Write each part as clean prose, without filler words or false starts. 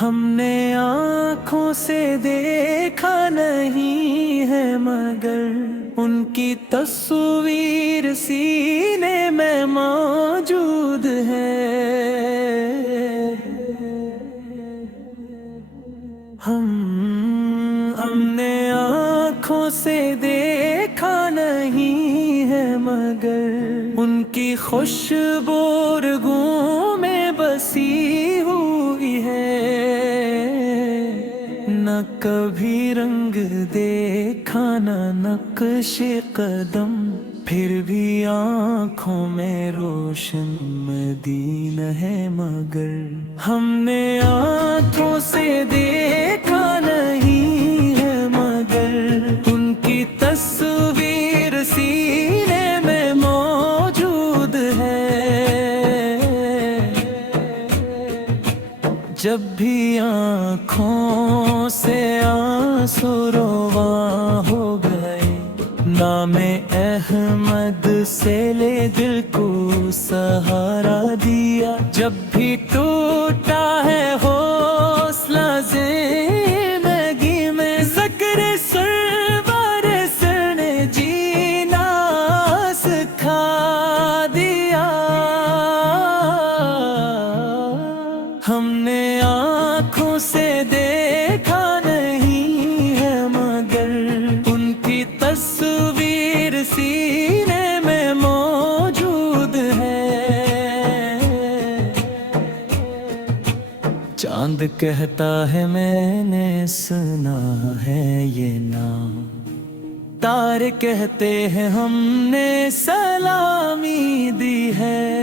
ہم نے آنکھوں سے دیکھا نہیں ہے مگر ان کی تصویر سینے میں موجود ہے۔ ہم نے آنکھوں سے دیکھا نہیں ہے مگر ان کی خوشبو رگوں میں بسی ہوئی ہے۔ نہ کبھی رنگ دیکھا نہ نقش قدم، پھر بھی آنکھوں میں روشن مدینہ ہے مگر ہم نے آنکھوں سے دیکھا نہیں ہے مگر ان کی تصویر سینے میں موجود ہے۔ جب بھی آنکھوں سے آنسو رواں ہو گئے، نام احمد سے لے دل کو سہارا دیا۔ جب بھی ٹوٹا ہے حوصلہ زندگی میں، ذکر سرور سر نے جینا سکھا دیا۔ ہم نے آنکھوں سے دیکھا نہیں ہے مگر ان کی تصویر سینے میں موجود ہے۔ چاند کہتا ہے میں نے سنا ہے یہ نام، تارے کہتے ہیں ہم نے سلامی دی ہے۔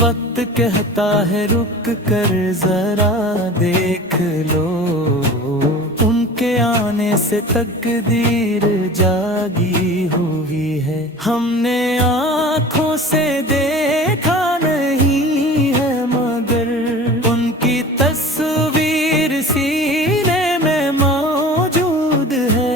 وقت کہتا ہے رک کر ذرا دیکھ لو، ان کے آنے سے تقدیر جاگی ہوئی ہے۔ ہم نے آنکھوں سے دیکھا نہیں ہے مگر ان کی تصویر سینے میں موجود ہے۔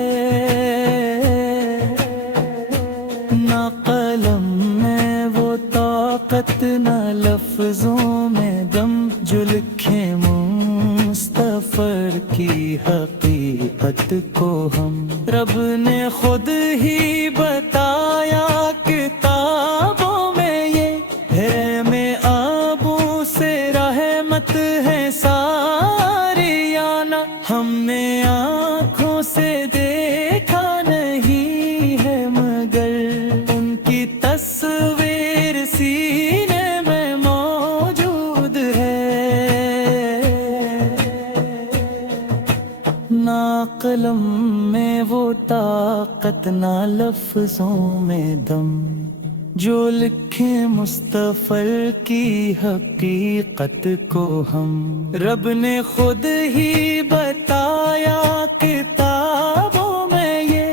نہ قلم میں وہ طاقت نہ لفظوں میں دم، جو لکھے مصطفی کی حقیقت کو ہم۔ رب نے خود ہی بتایا کتابوں میں یہ ہے، میں آبوں سے رحمت ہے ساری آنا۔ ہم نے آنکھوں سے دیکھا نہیں ہے مگر ان کی تصویر سینے میں موجود ہے۔ نہ قلم میں وہ طاقت نہ لفظوں میں دم، جو لکھے مصطفی کی حقیقت کو ہم۔ رب نے خود ہی بتایا کتابوں میں یہ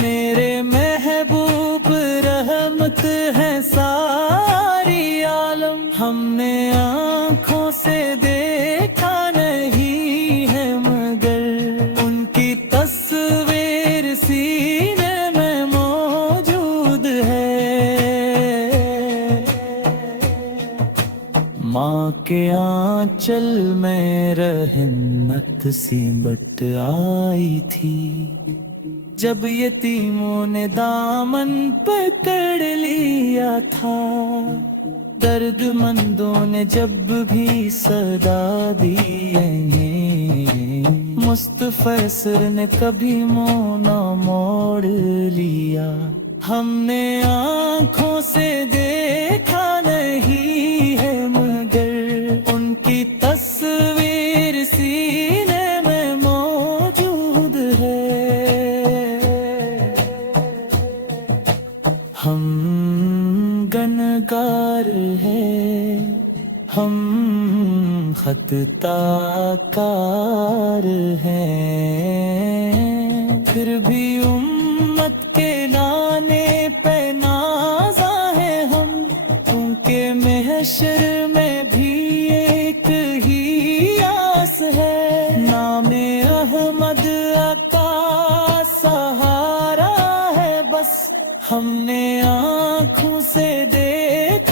میرے محبوب رحمت ہے ساری عالم۔ ہم نے آنکھوں سے دیکھا نہیں ہے مگر ان کی تصویر سینے میں موجود ہے۔ ماں کے آنچل میں رحمت سی بٹ آئی تھی، جب یتیموں نے دامن پکڑ لیا تھا۔ درد مندوں نے جب بھی صدا دی ہے، مصطفی سر نے کبھی منہ نہ موڑ لیا۔ ہم نے آنکھوں سے دیکھا نہیں ہے مگر ان کی تصویر سینے میں موجود ہے۔ ہم گنگار ہیں، ہم خطا کار ہیں، پھر بھی امت کے لانے پہ نازا ہے ہم، کیونکہ محشر میں بھی ایک ہی آس ہے۔ نام احمد کا سہارا ہے بس، ہم نے آنکھوں سے دیکھا